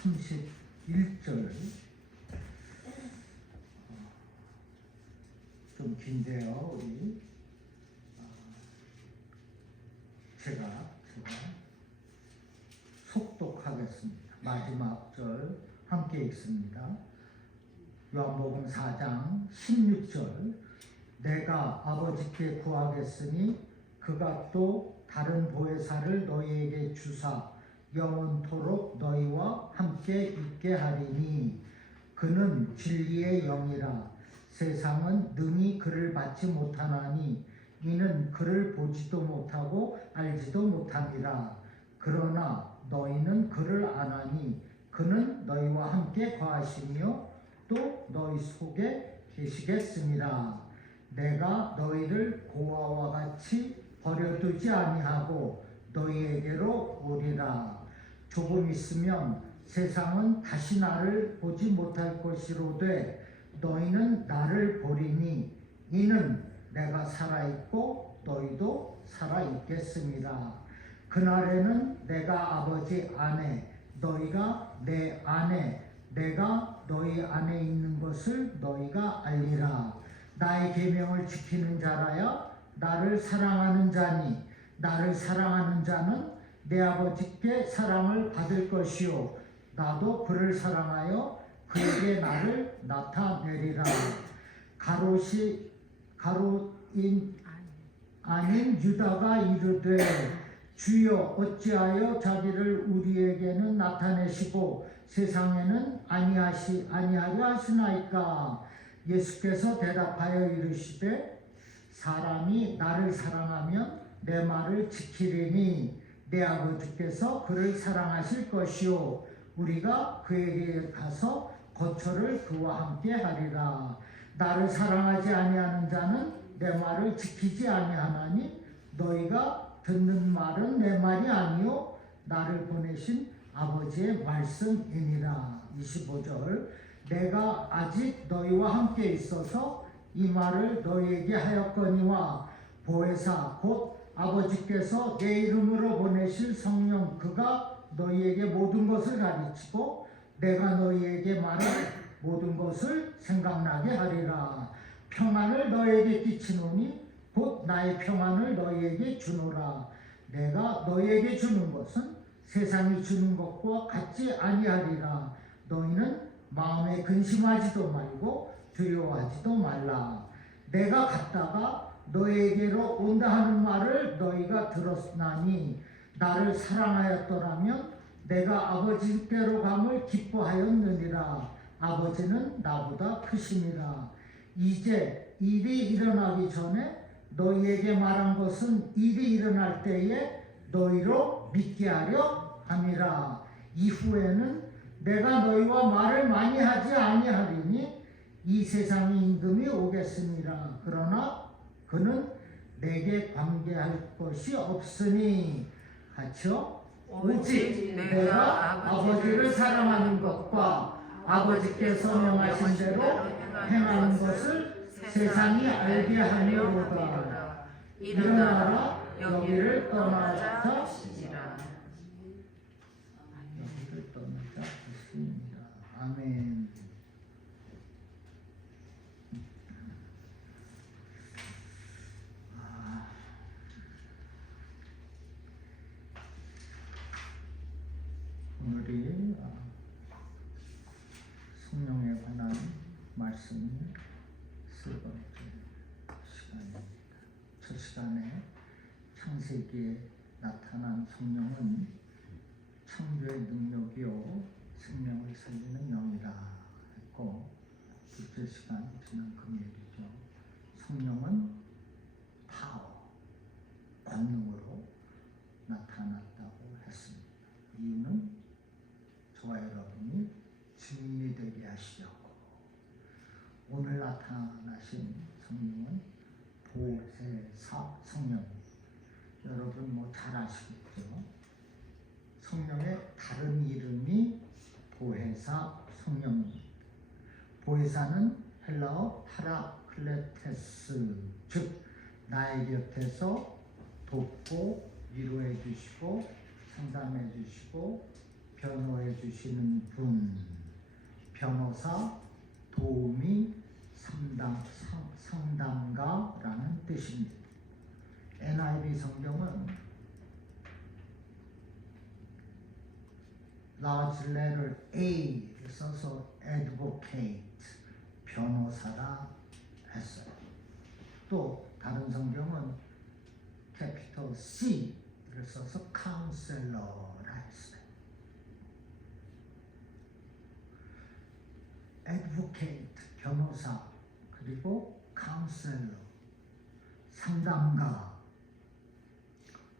31절 좀 긴데요. 우리 제가 속독하겠습니다. 마지막 절 함께 읽습니다. 요한복음 4장 16절 내가 아버지께 구하겠으니 그가 또 다른 보혜사를 너희에게 주사 영원토록 너희와 함께 있게 하리니 그는 진리의 영이라 세상은 능히 그를 받지 못하나니 이는 그를 보지도 못하고 알지도 못함이라. 그러나 너희는 그를 아나니 그는 너희와 함께 거하시며 또 너희 속에 계시겠습니다. 내가 너희를 고아와 같이 버려두지 아니하고 너희에게로 오리라. 조금 있으면 세상은 다시 나를 보지 못할 것이로되 너희는 나를 보리니 이는 내가 살아있고 너희도 살아있겠습니다. 그날에는 내가 아버지 안에 너희가 내 안에 내가 너희 안에 있는 것을 너희가 알리라. 나의 계명을 지키는 자라야 나를 사랑하는 자니 나를 사랑하는 자는 내 아버지께 사랑을 받을 것이요 나도 그를 사랑하여 그에게 나를 나타내리라. 가롯인 아닌 유다가 이르되 주여 어찌하여 자기를 우리에게는 나타내시고 세상에는 아니하려 하시나이까. 예수께서 대답하여 이르시되 사람이 나를 사랑하면 내 말을 지키리니 내 아버지께서 그를 사랑하실 것이요 우리가 그에게 가서 거처를 그와 함께 하리라. 나를 사랑하지 아니하는 자는 내 말을 지키지 아니하나니 너희가 듣는 말은 내 말이 아니요 나를 보내신 아버지의 말씀이니라. 25절 내가 아직 너희와 함께 있어서 이 말을 너희에게 하였거니와 보혜사 곧 아버지께서 내 이름으로 보내실 성령 그가 너희에게 모든 것을 가르치고 내가 너희에게 말한 모든 것을 생각나게 하리라. 평안을 너희에게 끼치노니 곧 나의 평안을 너희에게 주노라. 내가 너희에게 주는 것은 세상이 주는 것과 같지 아니하리라. 너희는 마음에 근심하지도 말고 두려워하지도 말라. 내가 갔다가 너희에게로 온다 하는 말을 너희가 들었나니 나를 사랑하였더라면 내가 아버지께로 감을 기뻐하였느니라. 아버지는 나보다 크심이라. 이제 일이 일어나기 전에 너희에게 말한 것은 일이 일어날 때에 너희로 믿게 하려 함이라. 이후에는 내가 너희와 말을 많이 하지 아니하리니 이 세상의 임금이 오겠습니다. 그러나 그는 내게 관계할 것이 없으니 같이요. 오직 내가 아버지를 사랑하는 것과 아버지께서 명하신 대로 행하는 것을 세상이 알게 하려고다. 일어나라 여기를 떠나자 하시니라. 여기를 떠나자 하시니라. 아멘. 오늘이 성령에 관한 말씀 세 번째 시간입니다. 첫 시간에 창세기에 나타난 성령은 창조의 능력이요 생명을 살리는 영이라 했고, 둘째 시간 지난 금요일이죠. 성령은 파워, 권능으로 나타났다고 했습니다. 이유는 저와 여러분이 증인이 되게 하시려고. 오늘 나타나신 성령은 보혜사 성령입니다. 여러분 잘 아시겠죠? 성령의 다른 이름이 보혜사 성령입니다. 보혜사는 헬라어 파라클레테스, 즉 나의 곁에서 돕고 위로해 주시고 상담해 주시고 변호해 주시는 분, 변호사, 도우미, 상담가라는 뜻입니다. NIV 성경은 large letter A를 써서 advocate, 변호사라 했어요. 또 다른 성경은 capital C를 써서 counselor라 했어요. advocate, 변호사, 그리고 counselor, 상담가,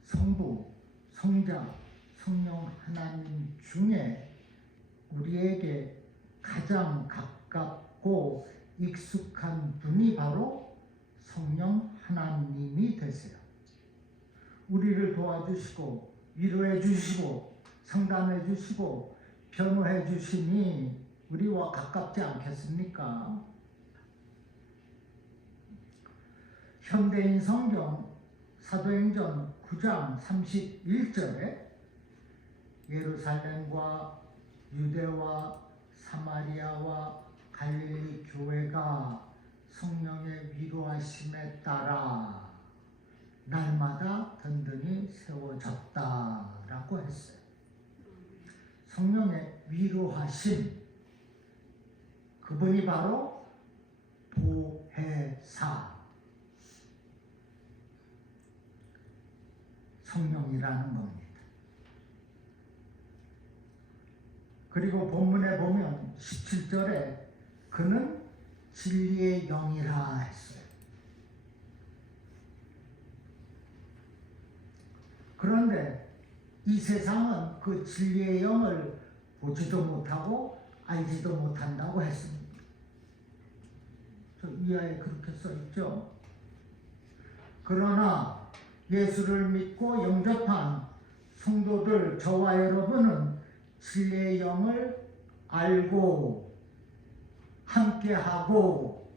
성부, 성자, 성령 하나님 중에 우리에게 가장 가깝고 익숙한 분이 바로 성령 하나님이 되세요. 우리를 도와주시고 위로해 주시고 상담해 주시고 변호해 주시니 우리와 가깝지 않겠습니까? 현대인 성경 사도행전 9장 31절에 예루살렘과 유대와 사마리아와 갈릴리 교회가 성령의 위로하심에 따라 날마다 든든히 세워졌다라고 했어요. 성령의 위로하심, 그분이 바로 보혜사, 성령이라는 겁니다. 그리고 본문에 보면 17절에 그는 진리의 영이라 했어요. 그런데 이 세상은 그 진리의 영을 보지도 못하고 알지도 못한다고 했습니다. 저 이하에 그렇게 써 있죠. 그러나 예수를 믿고 영접한 성도들, 저와 여러분은 진리의 영을 알고 함께하고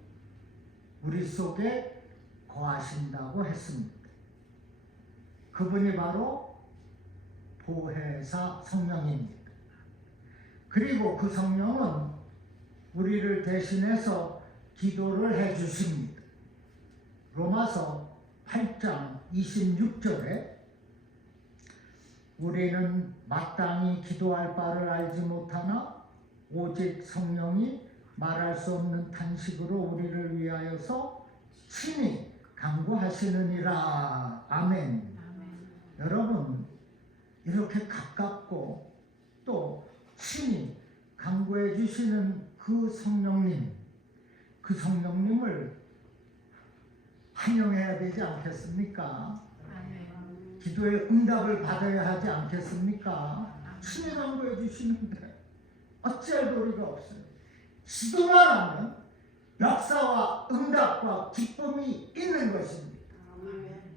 우리 속에 거하신다고 했습니다. 그분이 바로 보혜사 성령입니다. 그리고 그 성령은 우리를 대신해서 기도를 해주십니다. 로마서 8장 26절에 우리는 마땅히 기도할 바를 알지 못하나 오직 성령이 말할 수 없는 탄식으로 우리를 위하여서 친히 간구하시느니라. 아멘. 여러분, 이렇게 가깝고 또 친히 간구해 주시는 그 성령님을 환영해야 되지 않겠습니까? 기도의 응답을 받아야 하지 않겠습니까? 친히 간구해 주시는데 어찌할 도리가 없어요. 기도만 하면 역사와 응답과 기쁨이 있는 것입니다.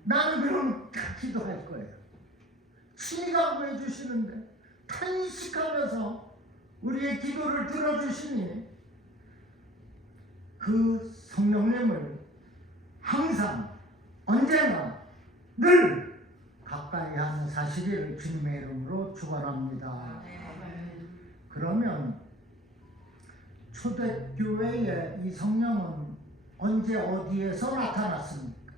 나는 그럼 기도할 거예요. 친히 간구해 주시는데 탄식하면서 우리의 기도를 들어주시니 그 성령님을 항상 언제나 늘 가까이 하는 사실을 주님의 이름으로 축원합니다. 그러면 초대교회의 이 성령은 언제 어디에서 나타났습니까?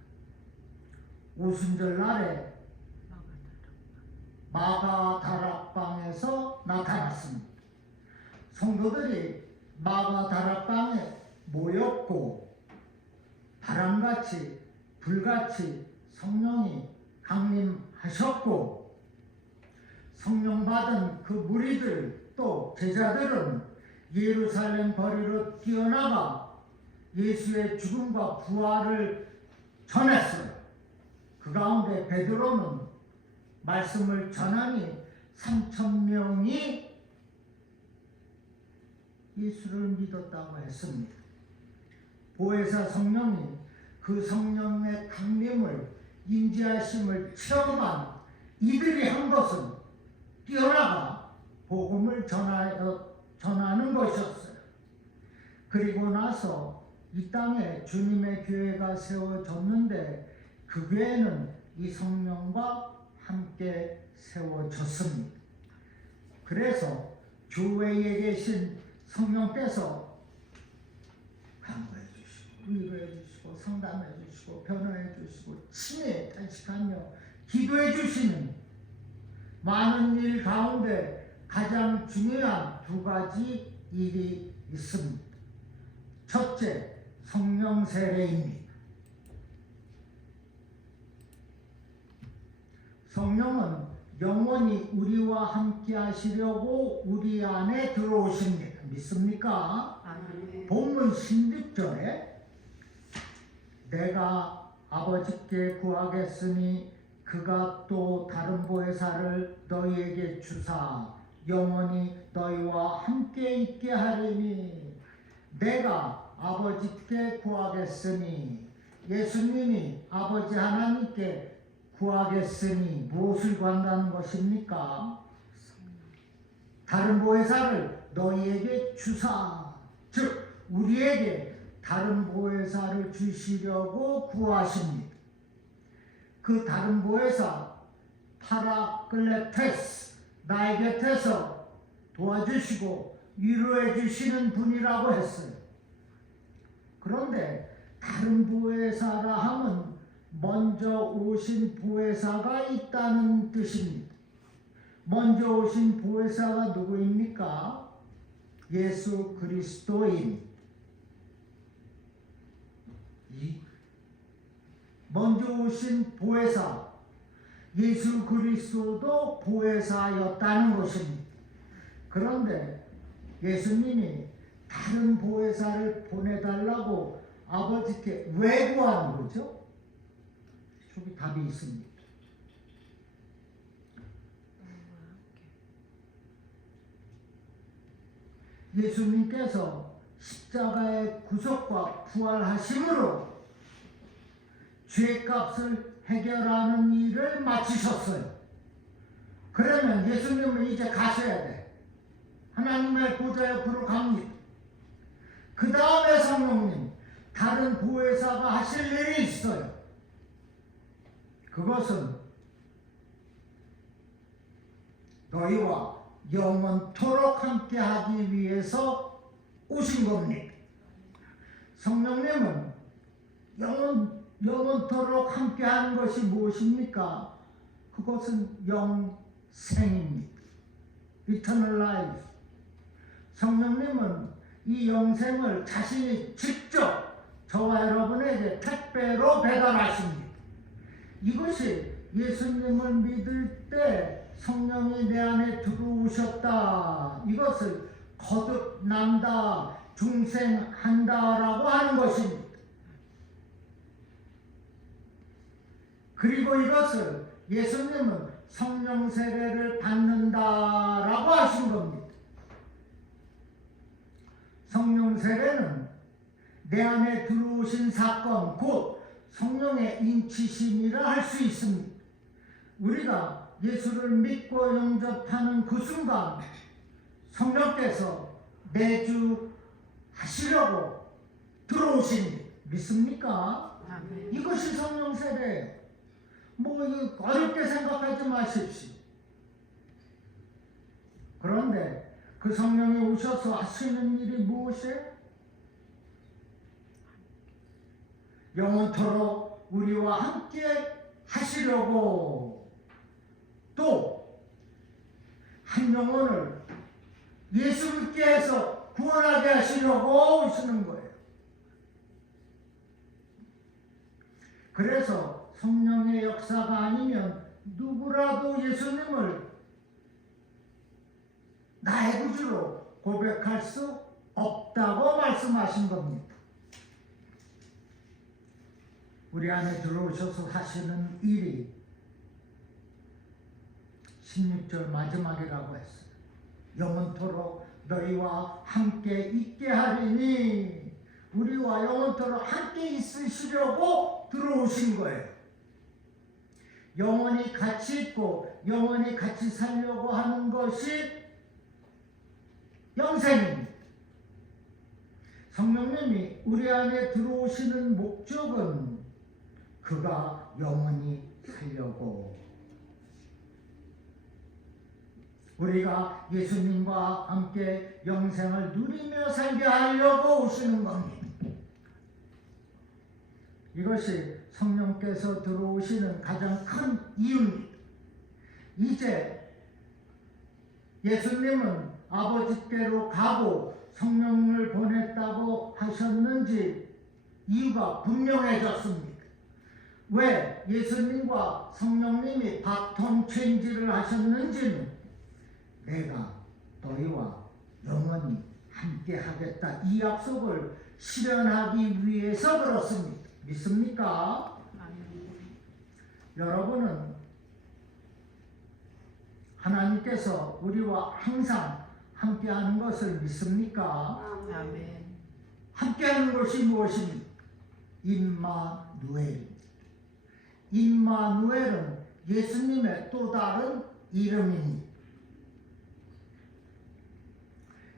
오순절 날에 마가다락방에서 나타났습니다. 성도들이 마가다락방에 모였고 바람같이 불같이 성령이 강림하셨고 성령 받은 그 무리들 또 제자들은 예루살렘 거리로 뛰어나가 예수의 죽음과 부활을 전했어요. 그 가운데 베드로는 말씀을 전하니 3,000명이 예수를 믿었다고 했습니다. 보혜사 성령이 그 성령의 강림을 인지하심을 체험한 이들이 한 것은 뛰어나가 복음을 전하는 것이었어요. 그리고 나서 이 땅에 주님의 교회가 세워졌는데 그 교회는 이 성령과 함께 세워졌습니다. 그래서 교회에 계신 성령께서 강구해 주시고 위로해 주시고 상담해 주시고 변호해 주시고 친히 탄식하며 기도해 주시는 많은 일 가운데 가장 중요한 두 가지 일이 있습니다. 첫째, 성령 세례입니다. 성령은 영원히 우리와 함께 하시려고 우리 안에 들어오십니다. 믿습니까? 아멘. 본문 16절에 내가 아버지께 구하겠으니 그가 또 다른 보혜사를 너희에게 주사 영원히 너희와 함께 있게 하리니 내가 아버지께 구하겠으니 예수님이 아버지 하나님께 구하겠으니 무엇을 구한다는 것입니까? 다른 보혜사를 너희에게 주사, 즉 우리에게 다른 보혜사를 주시려고 구하십니다. 그 다른 보혜사 파라클레테스, 나의 곁에서 도와주시고 위로해 주시는 분이라고 했어요. 그런데 다른 보혜사라 함은 먼저 오신 보혜사가 있다는 뜻입니다. 먼저 오신 보혜사가 누구입니까? 예수 그리스도인. 먼저 오신 보혜사 예수 그리스도도 보혜사였다는 것입니다. 그런데 예수님이 다른 보혜사를 보내달라고 아버지께 왜 구하는 거죠? 저기 답이 있습니다. 예수님께서 십자가의 구속과 부활하심으로 죄값을 해결하는 일을 마치셨어요. 그러면 예수님은 이제 가셔야 돼. 하나님의 보좌 옆으로 갑니다. 그 다음에 성령님, 다른 보혜사가 하실 일이 있어요. 그것은 너희와 영원토록 함께하기 위해서 오신 겁니다. 성령님은 영원토록 함께하는 것이 무엇입니까? 그것은 영생입니다. Eternal Life. 성령님은 이 영생을 자신이 직접 저와 여러분에게 택배로 배달하십니다. 이것이 예수님을 믿을 때 성령이 내 안에 들어오셨다, 이것을 거듭난다, 중생한다라고 하는 것입니다. 그리고 이것을 예수님은 성령 세례를 받는다라고 하신 겁니다. 성령 세례는 내 안에 들어오신 사건, 곧 성령의 인치심이라 할 수 있습니다. 우리가 예수를 믿고 영접하는 그 순간 성령께서 내주 하시려고 들어오십니다. 믿습니까? 아멘. 이것이 성령 세례예요. 뭐 어렵게 생각하지 마십시오. 그런데 그 성령이 오셔서 하시는 일이 무엇이에요? 영원토록 우리와 함께 하시려고, 또 한 영혼을 예수님께 해서 구원하게 하시려고 오시는 거예요. 그래서 성령의 역사가 아니면 누구라도 예수님을 나의 구주로 고백할 수 없다고 말씀하신 겁니다. 우리 안에 들어오셔서 하시는 일이 16절 마지막이라고 했어요. 영원토록 너희와 함께 있게 하리니, 우리와 영원토록 함께 있으시려고 들어오신 거예요. 영원히 같이 있고 영원히 같이 살려고 하는 것이 영생입니다. 성령님이 우리 안에 들어오시는 목적은 그가 영원히 살려고. 우리가 예수님과 함께 영생을 누리며 살게 하려고 오시는 겁니다. 이것이 성령께서 들어오시는 가장 큰 이유입니다. 이제 예수님은 아버지께로 가고 성령을 보냈다고 하셨는지 이유가 분명해졌습니다. 왜 예수님과 성령님이 바톤 체인지를 하셨는지는 내가 너희와 영원히 함께 하겠다, 이 약속을 실현하기 위해서 그렇습니다. 믿습니까? 여러분은 하나님께서 우리와 항상 함께하는 것을 믿습니까? 아멘. 함께하는 것이 무엇입니까? 임마누엘. 임마누엘은 예수님의 또 다른 이름입니다.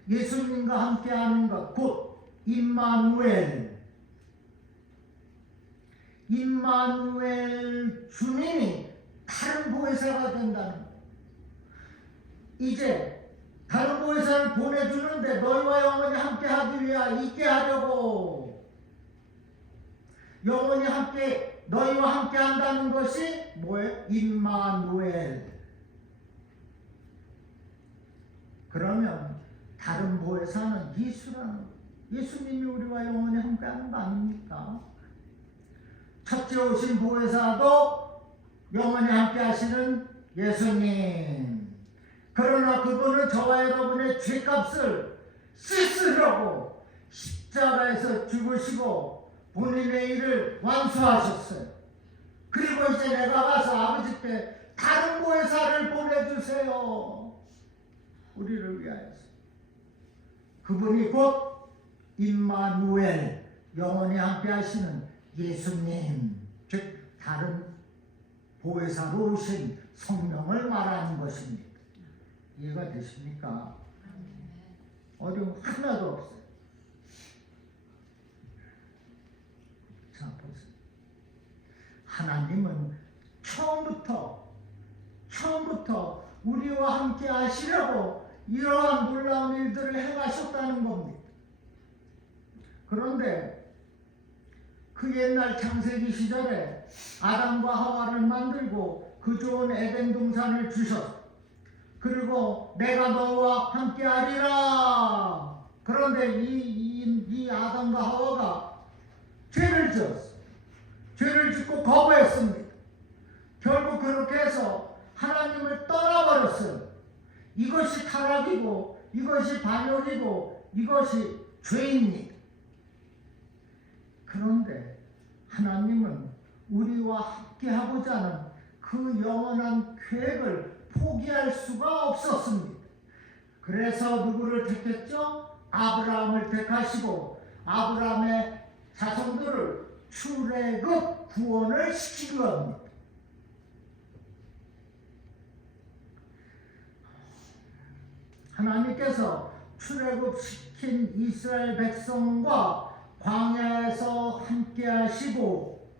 예수님과 함께하는 것 곧 임마누엘. 임마누엘 주님이 다른 보혜사가 된다는 것. 이제 다른 보혜사를 보내주는데 너희와 영원히 함께하기 위하여 있게 하려고, 영원히 함께 너희와 함께한다는 것이 뭐예요? 임마누엘. 그러면 다른 보혜사는 예수라는 거. 예수님이 우리와 영원히 함께하는 거 아닙니까? 첫째 오신 보혜사도 영원히 함께하시는 예수님. 그러나 그분은 저와 여러분의 죄값을 씻으려고 십자가에서 죽으시고 본인의 일을 완수하셨어요. 그리고 이제 내가 가서 아버지께 다른 보혜사를 보내주세요, 우리를 위하여서. 그분이 곧 임마누엘, 영원히 함께 하시는 예수님, 즉 다른 보혜사로 오신 성령을 말하는 것입니다. 이해가 되십니까? 어려움 하나도 없어요. 자, 보세요. 하나님은 처음부터 우리와 함께 하시려고 이러한 놀라운 일들을 행하셨다는 겁니다. 그런데 그 옛날 창세기 시절에 아담과 하와를 만들고 그 좋은 에덴 동산을 주셨어. 그리고 내가 너와 함께 하리라. 그런데 이 아담과 하와가 죄를 지었어. 죄를 짓고 거부했습니다. 결국 그렇게 해서 하나님을 떠나버렸어요. 이것이 타락이고 이것이 반역이고 이것이 죄입니다. 그런데 하나님은 우리와 함께하고자 하는 그 영원한 계획을 포기할 수가 없었습니다. 그래서 누구를 택했죠? 아브라함을 택하시고 아브라함의 자손들을 출애굽 구원을 시킨 겁니다. 하나님께서 출애굽시킨 이스라엘 백성과 광야에서 함께 하시고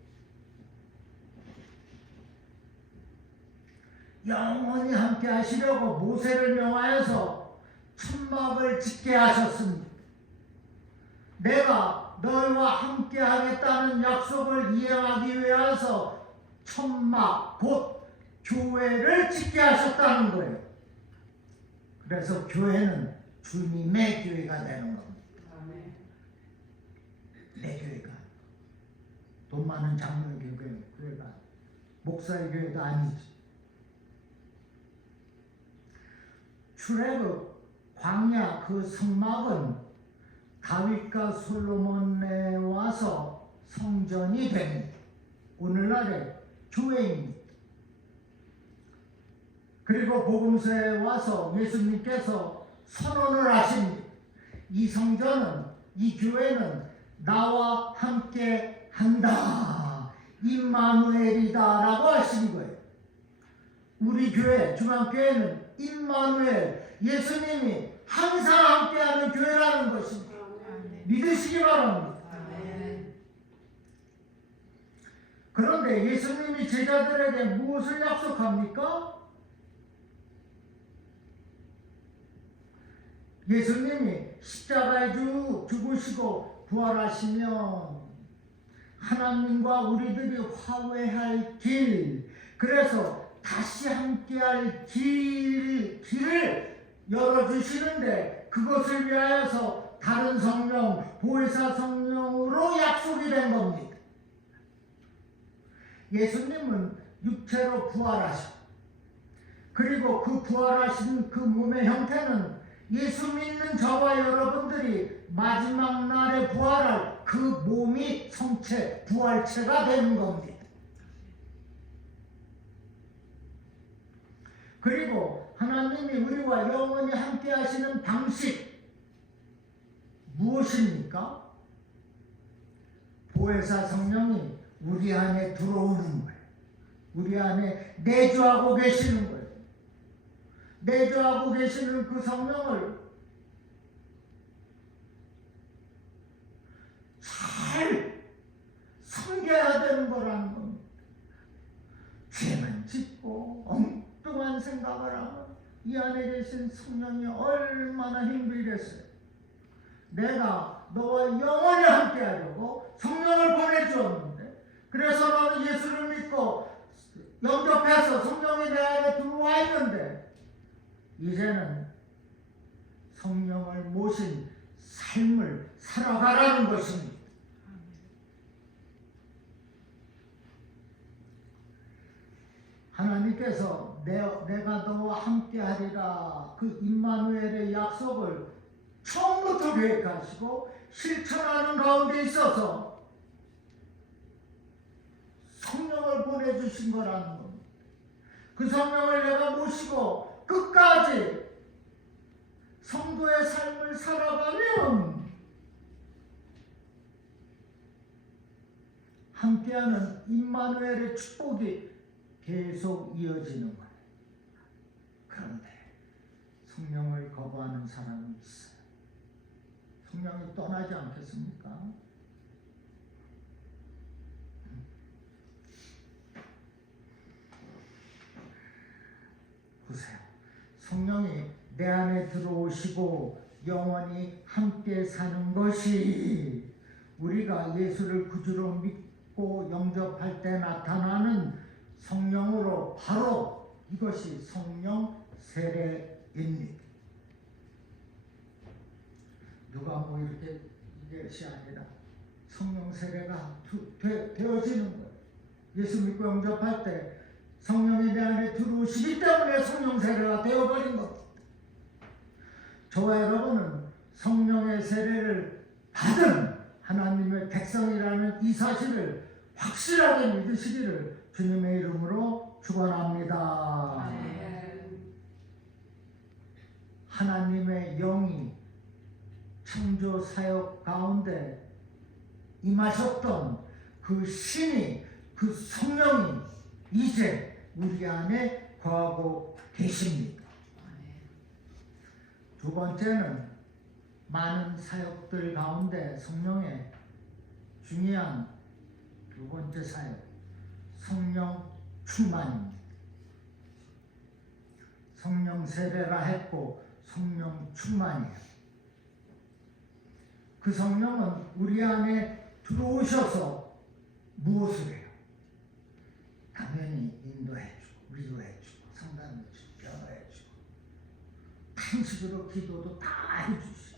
영원히 함께 하시려고 모세를 명하여서 천막을 짓게 하셨습니다. 내가 너희와 함께 하겠다는 약속을 이행하기 위해서 천막 곧 교회를 짓게 하셨다는 거예요. 그래서 교회는 주님의 교회가 되는 겁니다. 내 교회가 돈 많은 장로의 교회가 목사의 교회가 아니지. 출애굽 광야 그 성막은 다윗과 솔로몬에 와서 성전이 된 오늘날의 교회입니다. 그리고 복음서에 와서 예수님께서 선언을 하십니다. 이 성전은, 이 교회는 나와 함께 한다, 임마누엘이다 라고 하시는 거예요. 우리 교회, 중앙교회는 임마누엘, 예수님이 항상 함께하는 교회라는 것입니다. 믿으시기 바랍니다. 그런데 예수님이 제자들에게 무엇을 약속합니까? 예수님이 십자가에 죽으시고 부활하시면 하나님과 우리들이 화해할 길, 그래서 다시 함께할 길을 열어주시는데, 그것을 위하여서 다른 성령, 보혜사 성령으로 약속이 된 겁니다. 예수님은 육체로 부활하시고, 그리고 그 부활하신 그 몸의 형태는 예수 믿는 저와 여러분들이 마지막 날에 부활할 그 몸이 성체, 부활체가 되는 겁니다. 그리고 하나님이 우리와 영원히 함께 하시는 방식 무엇입니까? 보혜사 성령이 우리 안에 들어오는 거예요. 우리 안에 내주하고 계시는 거예요. 내주하고 계시는 그 성령을 잘 섬겨야 되는 거라는 겁니다. 죄만 짓고 엉뚱한 생각을 하면 이 안에 계신 성령이 얼마나 힘들겠어요. 내가 너와 영원히 함께 하려고 성령을 보내주었는데, 그래서 너는 예수를 믿고 영접해서 성령이 내 안에 들어와 있는데, 이제는 성령을 모신 삶을 살아가라는 것입니다. 하나님께서 내가 너와 함께 하리라, 그 임마누엘의 약속을 처음부터 계획하시고 실천하는 가운데 있어서 성령을 보내주신 거라는 겁니다. 그 성령을 내가 모시고 끝까지 성도의 삶을 살아가면 함께하는 임마누엘의 축복이 계속 이어지는 거예요. 그런데 성령을 거부하는 사람이 있어요. 성령이 떠나지 않겠습니까? 보세요. 성령이 내 안에 들어오시고 영원히 함께 사는 것이 우리가 예수를 구주로 믿고 영접할 때 나타나는 성령으로, 바로 이것이 성령 세례입니다. 누가 뭐 이렇게 이것이 아니라 성령 세례가 되어지는 거예요. 예수 믿고 영접할 때 성령이 내 안에 들어오시기 때문에 성령 세례가 되어버린 겁니다. 저와 여러분은 성령의 세례를 받은 하나님의 백성이라는 이 사실을 확실하게 믿으시기를 주님의 이름으로 축원합니다. 하나님의 영이 창조 사역 가운데 임하셨던 그 신이, 그 성령이 이제 우리 안에 거하고 계십니다. 두 번째는 많은 사역들 가운데 성령의 중요한 두 번째 사역, 성령 충만입니다. 성령 세례라 했고 성령 충만이에요. 그 성령은 우리 안에 들어오셔서 무엇을 해요? 당연히 인도해주고 위로해주고 상담해주고 변호해주고 탄식으로 기도도 다 해주시고,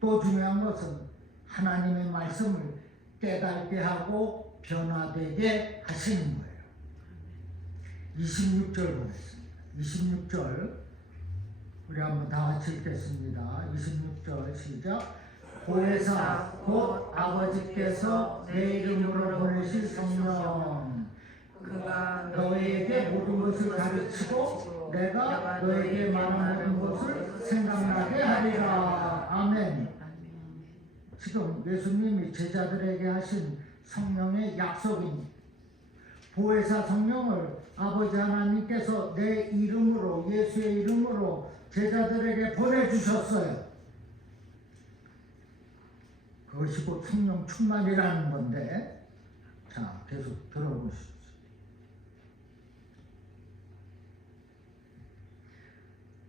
또 중요한 것은 하나님의 말씀을 깨닫게 하고 변화되게 하시는 거예요. 26절 보겠습니다. 26절 우리 한번 다 같이 읽겠습니다. 26절 시작. 보혜사 곧 아버지께서 내 이름으로 보내실 성령, 그가 너희에게 모든 것을 가르치고 내가 너희에게 말하는 것을 생각나게 하리라. 아멘. 지금 예수님이 제자들에게 하신 성령의 약속입니다. 보혜사 성령을 아버지 하나님께서 내 이름으로, 예수의 이름으로 제자들에게 보내주셨어요. 그것이 곧 성령 충만이라는 건데, 자, 계속 들어보시죠.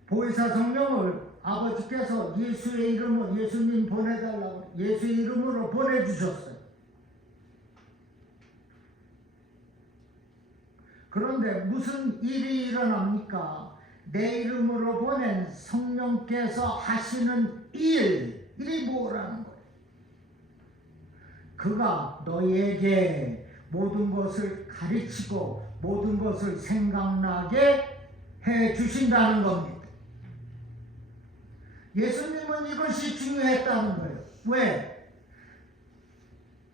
보혜사 성령을 아버지 주께서 예수의 이름으로 예수님 보내달라고 예수의 이름으로 보내주셨어요. 그런데 무슨 일이 일어납니까? 내 이름으로 보낸 성령께서 하시는 일이 뭐라는 거예요? 그가 너희에게 모든 것을 가르치고 모든 것을 생각나게 해 주신다는 겁니다. 예수님은 이것이 중요했다는 거예요. 왜?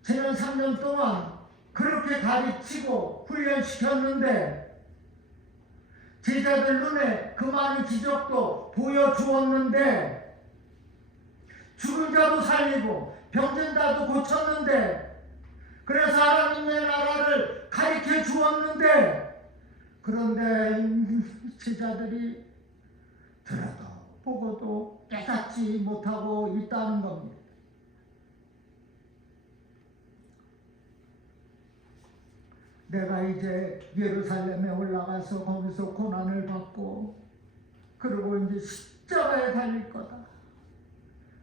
지난 3년 동안 그렇게 가르치고 훈련시켰는데 제자들 눈에 그 많은 기적도 보여주었는데 죽은 자도 살리고 병든 자도 고쳤는데 그래서 하나님의 나라를 가르쳐 주었는데 그런데 제자들이 들어도 보고도 깨닫지 못하고 있다는 겁니다. 내가 이제 예루살렘에 올라가서 거기서 고난을 받고 그리고 이제 십자가에 달릴 거다.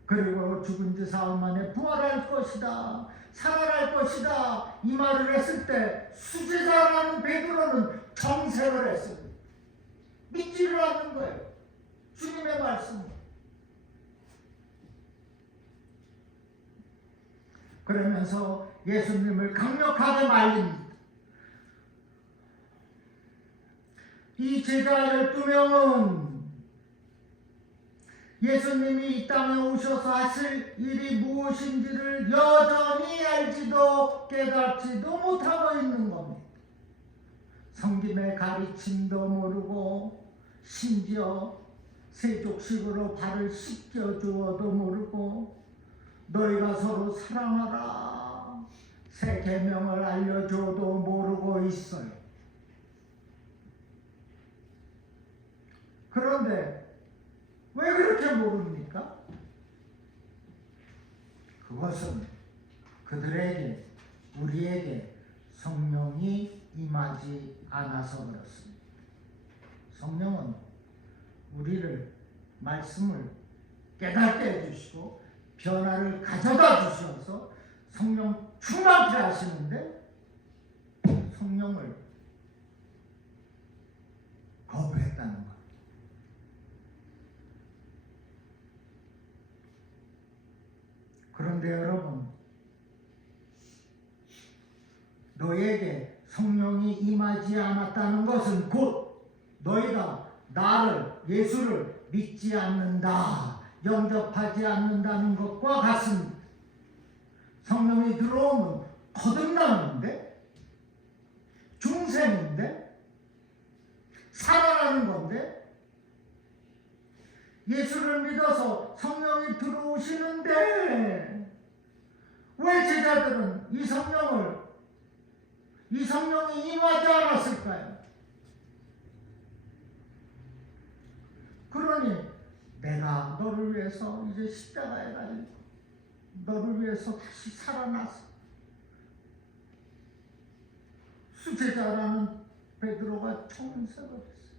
그리고 죽은 지 사흘 만에 부활할 것이다. 살아날 것이다. 이 말을 했을 때 수제자라는 베드로는 정색을 했습니다. 믿지를 않는 거예요. 주님의 말씀. 그러면서 예수님을 강력하게 말립니다. 이 제자 12명은 예수님이 이 땅에 오셔서 하실 일이 무엇인지를 여전히 알지도 깨닫지도 못하고 있는 겁니다. 성김의 가르침도 모르고 심지어 세족식으로 발을 씻겨주어도 모르고 너희가 서로 사랑하라 새 계명을 알려줘도 모르고 있어요. 그런데 왜 그렇게 모릅니까? 그것은 그들에게 우리에게 성령이 임하지 않아서 그렇습니다. 성령은 우리를 말씀을 깨닫게 해주시고 변화를 가져다 주셔서 성령 충만케 하시는데 성령을 거부했다는 것. 그런데 여러분, 너에게 성령이 임하지 않았다는 것은 곧 너희가 나를 예수를 믿지 않는다, 영접하지 않는다는 것과 같습니다. 성령이 들어오면 거듭나는데, 중생인데, 살아나는 건데, 예수를 믿어서 성령이 들어오시는데 왜 제자들은 이 성령이 임하지 않았을까요? 그러니 내가 너를 위해서 이제 십자가에 달리고 너를 위해서 다시 살아났어. 수제자라는 베드로가 청색을 했어.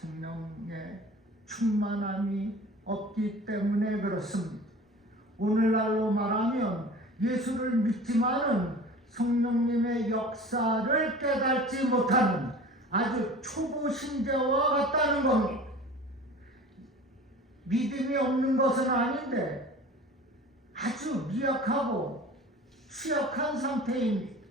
성령의 충만함이 없기 때문에 그렇습니다. 오늘날로 말하면 예수를 믿지만은 성령님의 역사를 깨닫지 못하는 아주 초보 신자와 같다는 겁니다. 믿음이 없는 것은 아닌데 아주 미약하고 취약한 상태입니다.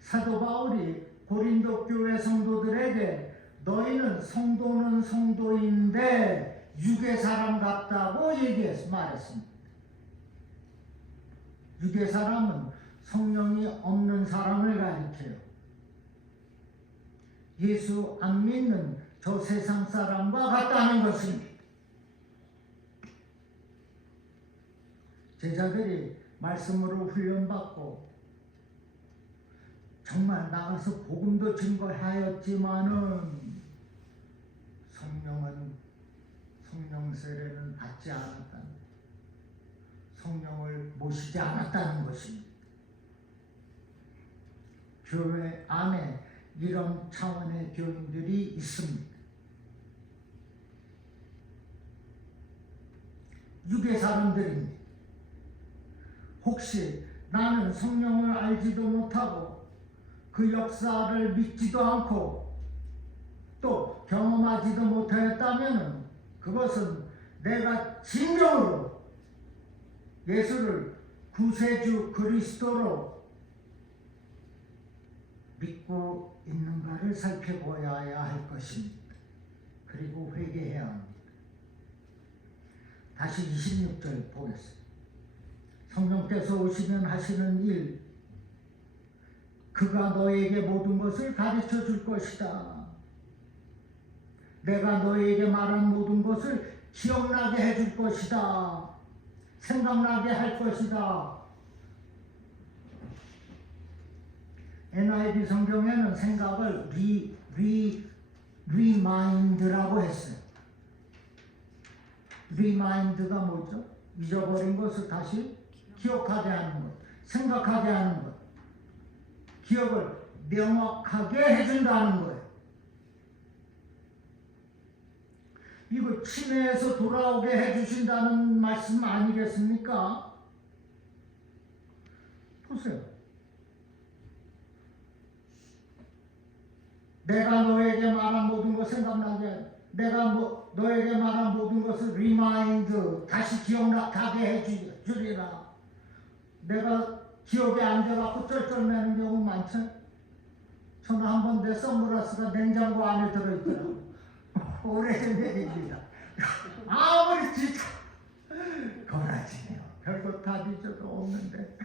사도 바울이 고린도 교회 성도들에게 너희는 성도는 성도인데 육의 사람 같다고 말했습니다. 육의 사람은 성령이 없는 사람을 가리켜요. 예수 안 믿는 저 세상 사람과 같다는 것입니다. 제자들이 말씀으로 훈련받고 정말 나가서 복음도 증거하였지만은 성령 세례는 받지 않았다는, 성령을 모시지 않았다는 것입니다. 교회 안에 이런 차원의 교인들이 있습니다. 육의 사람들입니다. 혹시 나는 성령을 알지도 못하고 그 역사를 믿지도 않고 또 경험하지도 못하였다면 그것은 내가 진정으로 예수를 구세주 그리스도로 믿고 있는가를 살펴보아야 할 것입니다. 그리고 회개해야 합니다. 다시 26절 보겠습니다. 성령께서 오시면 하시는 일, 그가 너에게 모든 것을 가르쳐 줄 것이다. 내가 너에게 말한 모든 것을 기억나게 해줄 것이다. 생각나게 할 것이다. NIV 성경에는 생각을 remind라고 했어요. remind가 뭐죠? 잊어버린 것을 다시 기억하게 하는 것, 생각하게 하는 것, 기억을 명확하게 해준다는 거예요. 이거 치매에서 돌아오게 해주신다는 말씀 아니겠습니까? 보세요. 내가 너에게 말한 모든 것 생각나게, 내가 너에게 말한 모든 것을 remind, 다시 기억나게 해주리라. 내가 기억에 앉아갖고 쩔쩔매는 경우 많죠? 저는 한 번 내 선글라스가 냉장고 안에 들어있더라고요. 오래전 얘기입니다. 아무리 진짜 거라지네요. 별거 다 뒤져도 없는데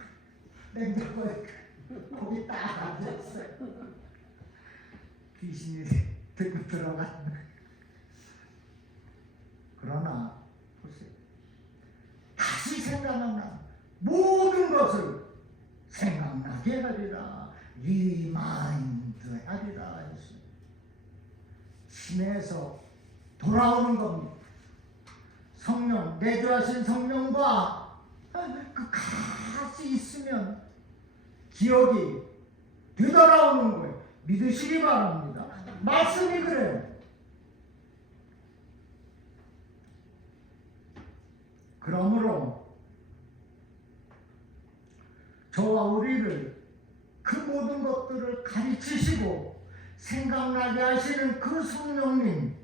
냉장고에 거기 딱 앉아있어요. 귀신이 들고 들어갔네. 그러나 보세요. 다시 생각나 모든 것을 생각나게 하리라. 리마인드 하리라. 심해서 돌아오는 겁니다. 성령, 내주하신 성령과 그 같이 있으면 기억이 되돌아오는 거예요. 믿으시기 바랍니다. 말씀이 그래요. 그러므로 저와 우리를 그 모든 것들을 가르치시고 생각나게 하시는 그 성령님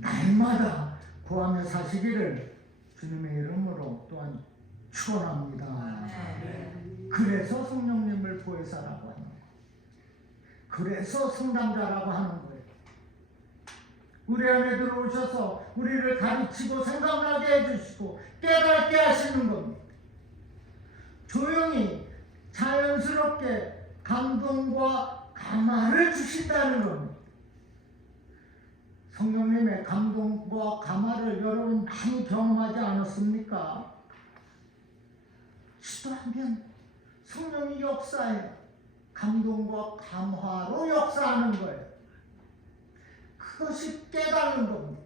날마다 구하며 사시기를 주님의 이름으로 또한 축원합니다. 그래서 성령님을 보혜사라고 하는 거예요. 그래서 성담자라고 하는 거예요. 우리 안에 들어오셔서 우리를 가르치고 생각나게 해주시고 깨닫게 하시는 겁니다. 조용히 자연스럽게 감동과 감화를 주신다는 겁니다. 성령님의 감동과 감화를 여러분 많이 경험하지 않았습니까? 기도하면 성령이 역사해요. 감동과 감화로 역사하는 거예요. 그것이 깨달은 겁니다.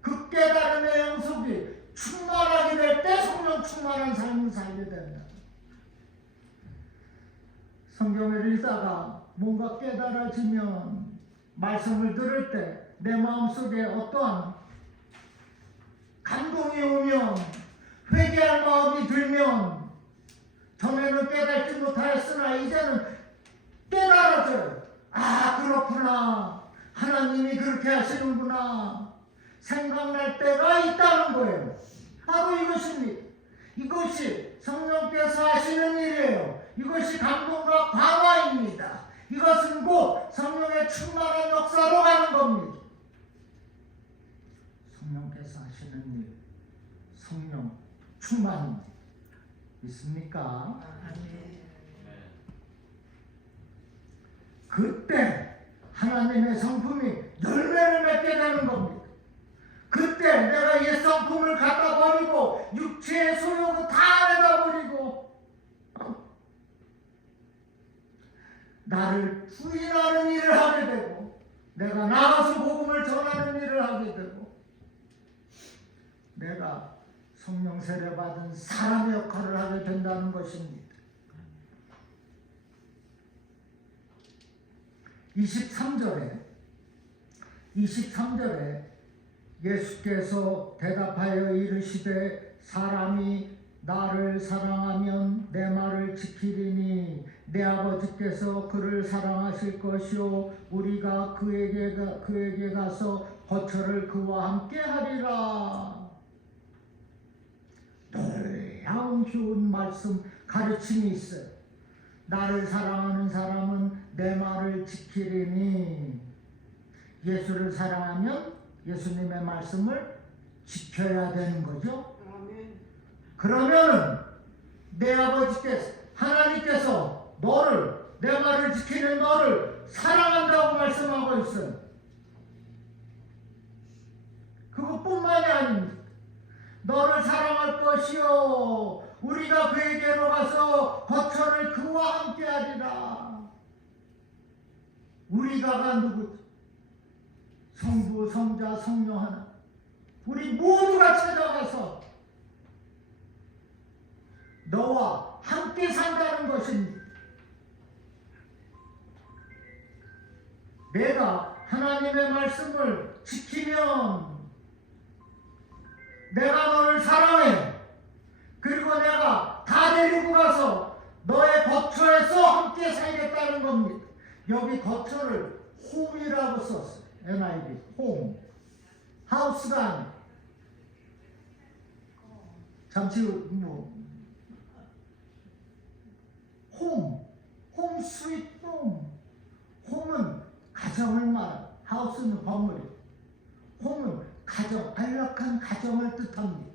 그 깨달음의 영속이 충만하게 될 때 성령 충만한 삶을 살게 된다. 성경을 읽다가 뭔가 깨달아지면 말씀을 들을 때 내 마음속에 어떠한 감동이 오면 회개할 마음이 들면 전에는 깨닫지 못하였으나 이제는 깨달아져요. 아, 그렇구나. 하나님이 그렇게 하시는구나. 생각날 때가 있다는 거예요. 바로 이것입니다. 이것이 성령께서 하시는 일이에요. 이것이 감동과 감화입니다. 이것은 곧 성령의 충만한 역사로 가는 겁니다. 성령께서 하시는 일, 성령 충만 있습니까? 그때 하나님의 성품이 열매를 맺게 되는 겁니다. 그때 내가 옛 성품을 갖다 버리고 육체의 소욕을 다 내다 버리고 나를 부인하는 일을 하게 되고 내가 나가서 복음을 전하는 일을 하게 되고 내가 성령 세례 받은 사람의 역할을 하게 된다는 것입니다. 23절에 예수께서 대답하여 이르시되 사람이 나를 사랑하면 내 말을 지키리니 내 아버지께서 그를 사랑하실 것이요 우리가 그에게 가서 거처를 그와 함께 하리라. 놀라운 좋은 말씀 가르침이 있어요. 나를 사랑하는 사람은 내 말을 지키리니 예수를 사랑하면 예수님의 말씀을 지켜야 되는 거죠. 그러면은 내 아버지께서 하나님께서 내 말을 지키는 너를 사랑한다고 말씀하고 있어요. 그것뿐만이 아닙니다. 너를 사랑할 것이요 우리가 그에게로 가서 거처를 그와 함께 하리라. 우리가가 누구죠? 성부, 성자, 성령 하나. 우리 모두가 찾아가서 너와 함께 산다는 것입니다. 내가 하나님의 말씀을 지키면 내가 너를 사랑해. 그리고 내가 다 데리고 가서 너의 거처에서 함께 살겠다는 겁니다. 여기 거처를 홈이라고 썼어요. NIV, 홈. 하우스가 아니에요. 잠시 홈 스윗 홈. 홈은 가정을 말해요. 하우스는 건물이에요. 홈은 가정, 안락한 가정을 뜻합니다.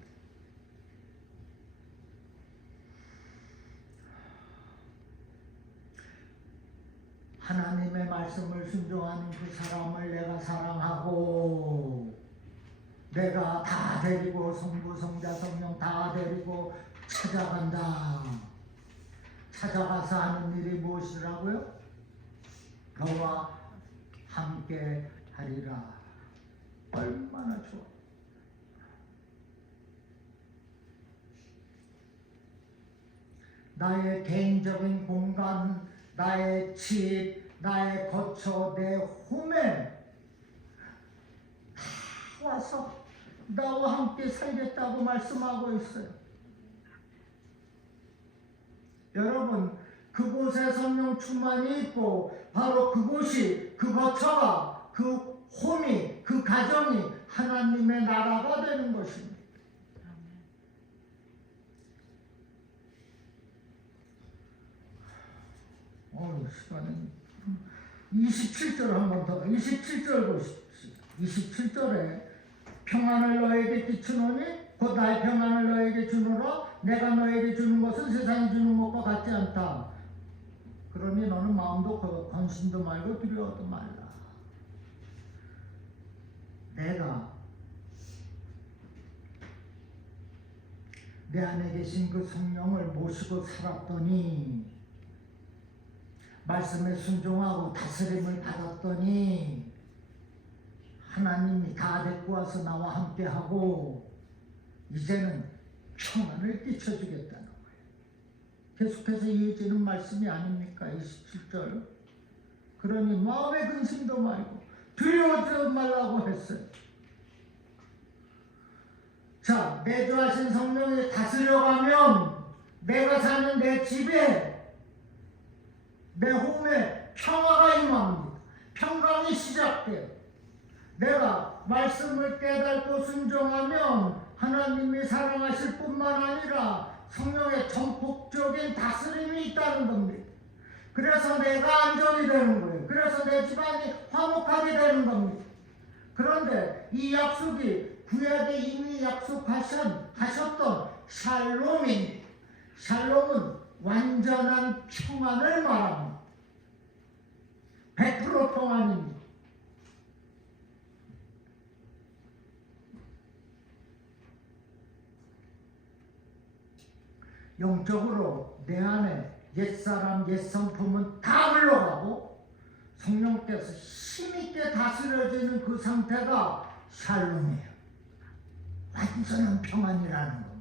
하나님의 말씀을 순종하는 그 사람을 내가 사랑하고 내가 다 데리고 성부, 성자, 성령 다 데리고 찾아간다. 찾아가서 하는 일이 무엇이라고요? 너와 함께 하리라. 얼마나 좋아. 나의 개인적인 공간, 나의 집, 나의 거처, 내 홈에 다 와서 나와 함께 살겠다고 말씀하고 있어요. 여러분, 그곳에 성령 충만이 있고 바로 그곳이, 그 거처가, 그 홈이, 그 가정이 하나님의 나라가 되는 것입니다. 시간은 27절 한 번 더. 27절 보십시오. 27절에 평안을 너에게 끼치노니 곧 나의 평안을 너에게 주노라. 내가 너에게 주는 것은 세상이 주는 것과 같지 않다. 그러니 너는 마음도 건심도 말고 두려워도 말라. 내가 내 안에 계신 그 성령을 모시고 살았더니 말씀에 순종하고 다스림을 받았더니 하나님이 다 데리고 와서 나와 함께하고 이제는 평안을 끼쳐주겠다는 거예요. 계속해서 이어지는 말씀이 아닙니까? 27절. 그러니 마음의 근심도 말고 두려워하지 말라고 했어요. 자, 내주하신 성령이 다스려가면 내가 사는 내 집에 내 홈에 평화가 임합니다. 평강이 시작돼요. 내가 말씀을 깨닫고 순종하면 하나님이 사랑하실 뿐만 아니라 성령의 전폭적인 다스림이 있다는 겁니다. 그래서 내가 안정이 되는 거예요. 그래서 내 집안이 화목하게 되는 겁니다. 그런데 이 약속이 구약에 이미 약속하셨던 샬롬입니다. 샬롬은 완전한 평안을 말합니다. 100% 평안입니다. 영적으로 내 안에 옛사람, 옛성품은 다 물러가고 성령께서 힘있게 다스려지는 그 상태가 샬롬이에요. 완전한 평안이라는 겁니다.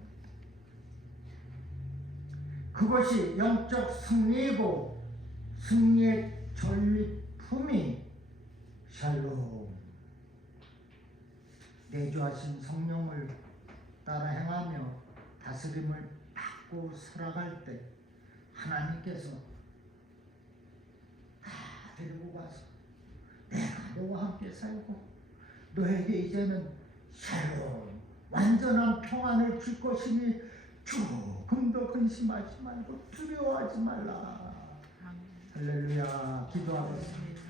그것이 영적 승리이고 승리의 전리품이 샬롬. 내주하신 성령을 따라 행하며 다스림을 받고 살아갈 때 하나님께서 다 데리고 가서 내가 너와 함께 살고 너에게 이제는 샬롬 완전한 평안을 줄 것이니 조금 더 근심하지 말고 두려워하지 말라. 할렐루야. 기도하겠습니다.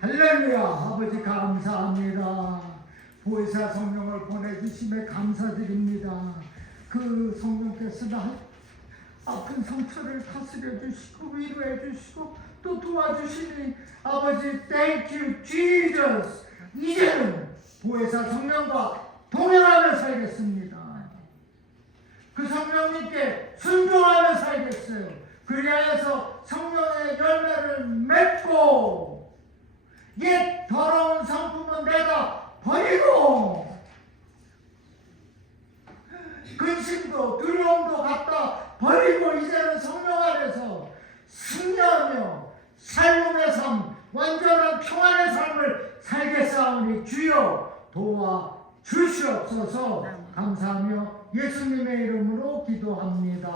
할렐루야. 아버지 감사합니다. 보혜사 성령을 보내주심에 감사드립니다. 그 성령께서 나 아픈 상처를 다스려 주시고 위로해 주시고 또 도와주시니 아버지 Thank you Jesus. 이제는 보혜사 성령과 동행하며 살겠습니다. 그 성령님께 순종하며 살겠어요. 그리하여서 성령의 열매를 맺고 옛 더러운 성품은 내가 버리고 근심도 두려움도 갖다 버리고 이제는 성령 안에서 승리하며 삶의 삶 완전한 평안의 삶을 살겠사오니 주여 도와 주시옵소서. 감사하며 예수님의 이름으로 기도합니다.